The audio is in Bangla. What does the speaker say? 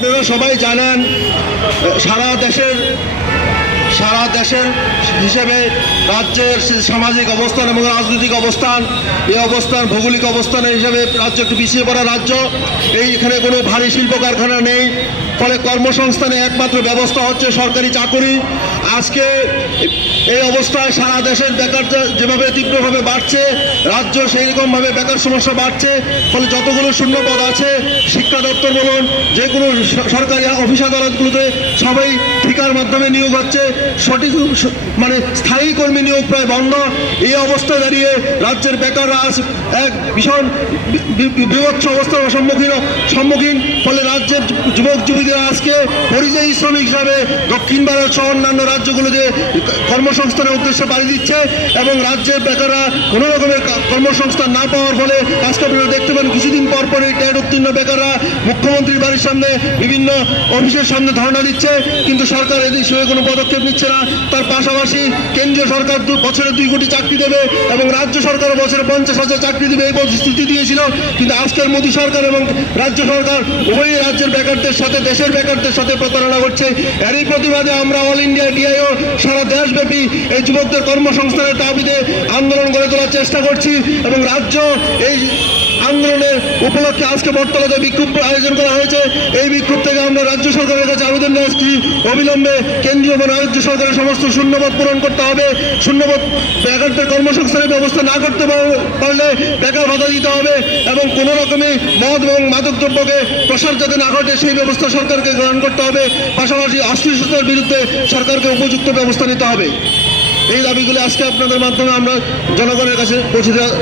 আপনারা সবাই জানেন সারা দেশের সারা দেশের হিসেবে রাজ্যের সামাজিক অবস্থান এবং রাজনৈতিক অবস্থান এই অবস্থান ভৌগোলিক অবস্থান হিসেবে রাজ্য একটু পিছিয়ে পড়া রাজ্য। এই এখানে কোনো ভারী শিল্প কারখানা নেই। ফলে কর্মসংস্থানে একমাত্র ব্যবস্থা হচ্ছে সরকারি চাকরি। আজকে এই অবস্থায় সারা দেশের বেকার যেভাবে তীব্রভাবে বাড়ছে, রাজ্য সেই রকমভাবে বেকার সমস্যা বাড়ছে। ফলে যতগুলো শূন্যপদ আছে, শিক্ষা দপ্তর বলুন যে কোনো সরকারি অফিস আদালতগুলোতে সবাই ঠিকার মাধ্যমে নিয়োগ হচ্ছে। সঠিক মানে স্থায়ী কর্মী নিয়োগ প্রায় বন্ধ। এই অবস্থায় দাঁড়িয়ে রাজ্যের বেকাররা আজ এক ভীষণ বিভৎস অবস্থার সম্মুখীন সম্মুখীন। ফলে রাজ্যের যুবক, যুবতীরা আজকে পরিযায়ী শ্রমিক হিসাবে দক্ষিণ ভারত সহ অন্যান্য রাজ্যগুলোতে কর্মসংস্থানের উদ্দেশ্যে পাড়ি দিচ্ছে এবং রাজ্যের বেকাররা কোনো রকমের কর্মসংস্থান না পাওয়ার ফলে আজকে আপনারা দেখতে পান, কিছুদিন পর পর উত্তীর্ণ বেকাররা মুখ্যমন্ত্রীর বাড়ির সামনে বিভিন্ন অফিসের সামনে ধর্ণা দিচ্ছে, কিন্তু সরকার এদিক বিষয়ে কোনো পদক্ষেপ নিচ্ছে না। তার পাশাপাশি কেন্দ্রীয় সরকার বছরে দুই কোটি চাকরি দেবে এবং রাজ্য সরকার বছরে পঞ্চাশ হাজার চাকরি দেবে এই প্রতিশ্রুতি দিয়েছিল। কিন্তু আজকের মোদী সরকার এবং রাজ্য সরকার উভয়ই রাজ্যের বেকারদের সাথে, দেশের বেকারদের সাথে প্রতারণা করছে। এরই প্রতিবাদে আমরা অল ইন্ডিয়া ডিআইও সারা দেশব্যাপী এই যুবকদের কর্মসংস্থানের দাবিতে আন্দোলন গড়ে তোলার চেষ্টা করছি এবং রাজ্য এই উপলক্ষে আজকে বটতলাতে বিক্ষোভ আয়োজন করা হয়েছে। এই বিক্ষোভ থেকে আমরা রাজ্য সরকারের কাছে আবেদন জানাচ্ছি অবিলম্বে কেন্দ্রীয় এবং রাজ্য সরকারের সমস্ত শূন্যপদ পূরণ করতে হবে। শূন্যপদ বেকারদের কর্মসংস্থানের ব্যবস্থা না করতে পারলে বেকার ভাতা দিতে হবে এবং কোনো রকমে মদ এবং মাদক দ্রব্যকে প্রসার যাতে না ঘটে, সেই ব্যবস্থা সরকারকে গ্রহণ করতে হবে। পাশাপাশি অশ্লীলতার বিরুদ্ধে সরকারকে উপযুক্ত ব্যবস্থা নিতে হবে। এই দাবিগুলো আজকে আপনাদের মাধ্যমে আমরা জনগণের কাছে পৌঁছে দেওয়া